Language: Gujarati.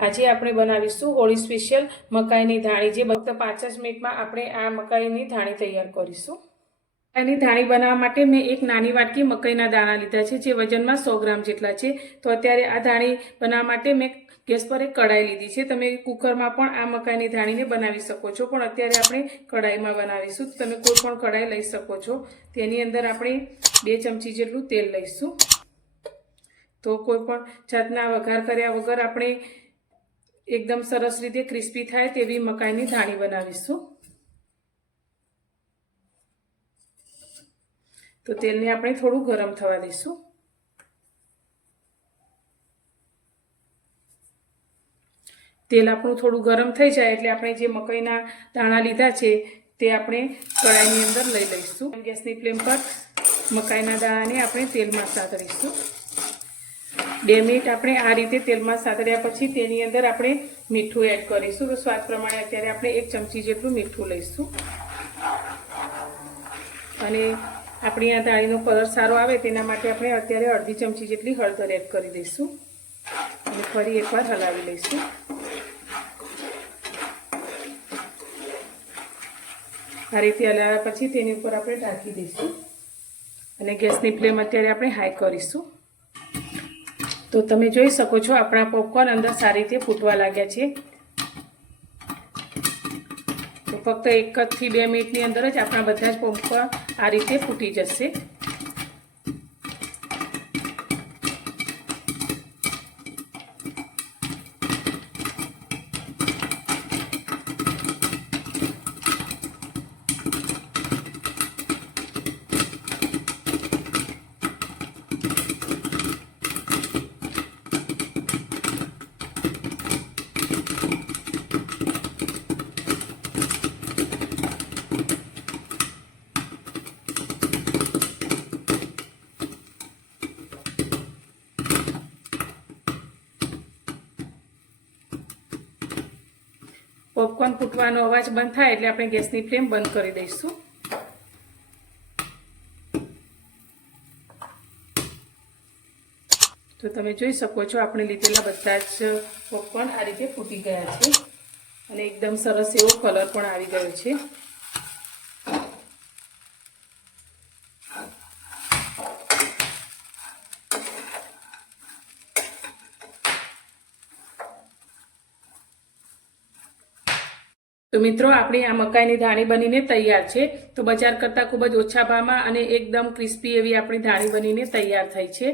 આજે આપણે બનાવીશું હોળી સ્પેશિયલ મકાઈની ધાણી, જે ફક્ત 5 જ મિનિટમાં આપણે આ મકાઈની ધાણી તૈયાર કરીશું। મકાઈની ધાણી બનાવવા માટે મેં એક નાની વાટકી મકાઈના દાણા લીધા છે, જે વજનમાં 100 ગ્રામ જેટલા છે। તો અત્યારે આ ધાણી બનાવવા માટે મેં ગેસ પર એક કઢાઈ લીધી છે। તમે કુકરમાં પણ આ મકાઈની ધાણીને બનાવી શકો છો, પણ અત્યારે આપણે કઢાઈમાં બનાવીશું। તમે કોઈ પણ કઢાઈ લઈ શકો છો। તેની અંદર આપણે 2 ચમચી જેટલું તેલ લઈશું। તો કોઈ પણ જાતના વઘાર કર્યા વગર આપણે एकदम सरस रीते क्रिस्पी थाय तेवी मकाईनी धाणी बनावीशुं। तो तेल ने आपणे थोड़ुं गरम थवा दईशुं। तेल आपणुं थोड़ुं गरम थई जाय एटले आपणे जे मकाईना दाणा लीधा छे ते आपणे कढ़ाईनी अंदर लई लईशुं। गैसनी फ्लेम पर मकाईना दाणाने आपणे तेलमां सातळीशुं। 2 मिनिट આપણે આ રીતે તેલમાં સાતળ્યા પછી તેની અંદર આપણે મીઠું એડ કરીશું। તો સ્વાદ પ્રમાણે અત્યારે આપણે 1 ચમચી જેટલું મીઠું લઈશું અને આપણી આ દાળીનો કલર સારો આવે તેના માટે આપણે અત્યારે અડધી ચમચી જેટલી હળદર એડ કરી દઈશું અને ફરી એકવાર હલાવી લઈશું। આ રીતે હલાવ્યા પછી તેની ઉપર આપણે ઢાંકી દઈશું અને ગેસની ફ્લેમ અત્યારે આપણે હાઈ કરીશું। तो तमे जोई सको छो अपना पॉपकॉर्न अंदर सारी रीते फूटवा लाग्या छे। तो फक्त 1 થી 2 मिनिटनी अंदर ज अपना बधा ज पॉपकॉर्न आ रीते फूटी जशे। पॉपकॉर्न फूटवानो अवाज बंद थाय एटले आपणे गैसनी फ्लेम बंद करी दईशुं। तो तमे जोई सको छो आपणे लीधेला बधा ज पॉपकॉर्न आ रीते फूटी गया छे अने एकदम सरस एवो कलर पण आवी गयो छे। तो मित्रों आपणी आ मकाईनी धाणी बनीने तैयार छे। तो बजार करता खूब ज ओछा भावमां अने एकदम क्रिस्पी एवी आपणी धाणी बनीने तैयार थई छे।